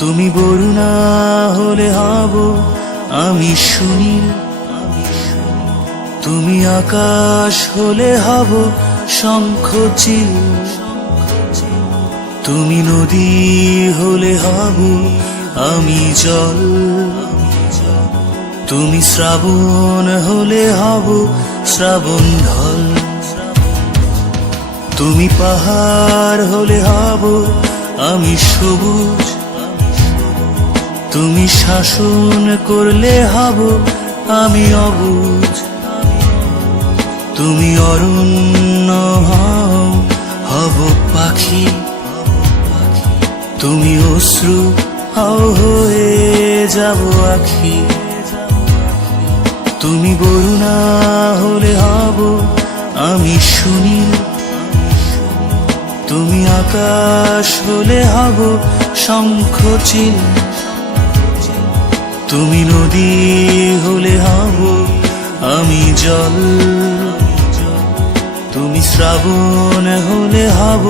তুমি বরুণা হলে হব আমি সুনীল, তুমি আকাশ হলে হব শঙ্খচিল, তুমি নদী হলে হব আমি জল, তুমি শ্রাবণ হলে হব শ্রাবণ ঢল, তুমি পাহাড় হলে হব আমি সবুজ, তুমি শাসন করলে হব আমি অবুঝ, তুমি অরণ্য হব পাখি, তুমি অশ্রু হয়ে যাব আখি, তুমি বরুণা হলে হব আমি সুনীল, তুমি আকাশ হলে হব শঙ্খচিল, তুমি নদী হলে হব আমি জল, তুমি শ্রাবণ হলে হব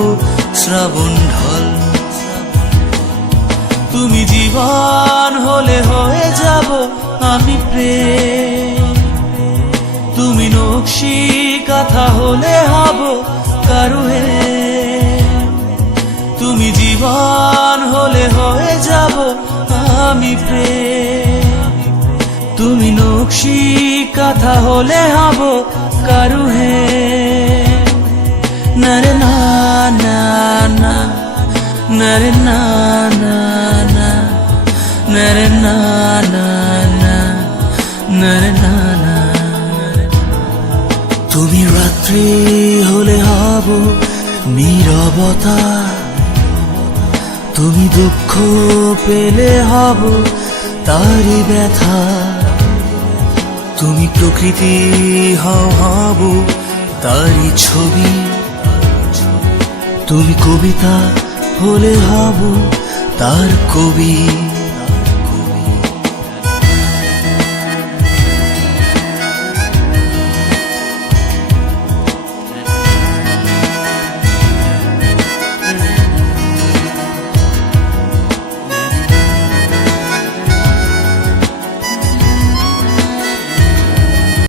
শ্রাবণ ঢল, তুমি জীবন হলে হয়ে যাব আমি প্রেম, তুমি নকশি কাঁথা হলে হব কারুহে, তুমি জীবন হলে হয়ে যাব আমি প্রেম, তুমি নকশি কাঁথা হলে হব কারুহে, নরে না না না, নরে না না না, নরে না না না, নরে না না। তুমি রাত্রি হলে হব নীরবতা, তুমি দুঃখ পেলে হব তারি ব্যথা, তুমি প্রকৃতি হব তারি ছবি, তুমি কবিতা হলে হব তার কবি।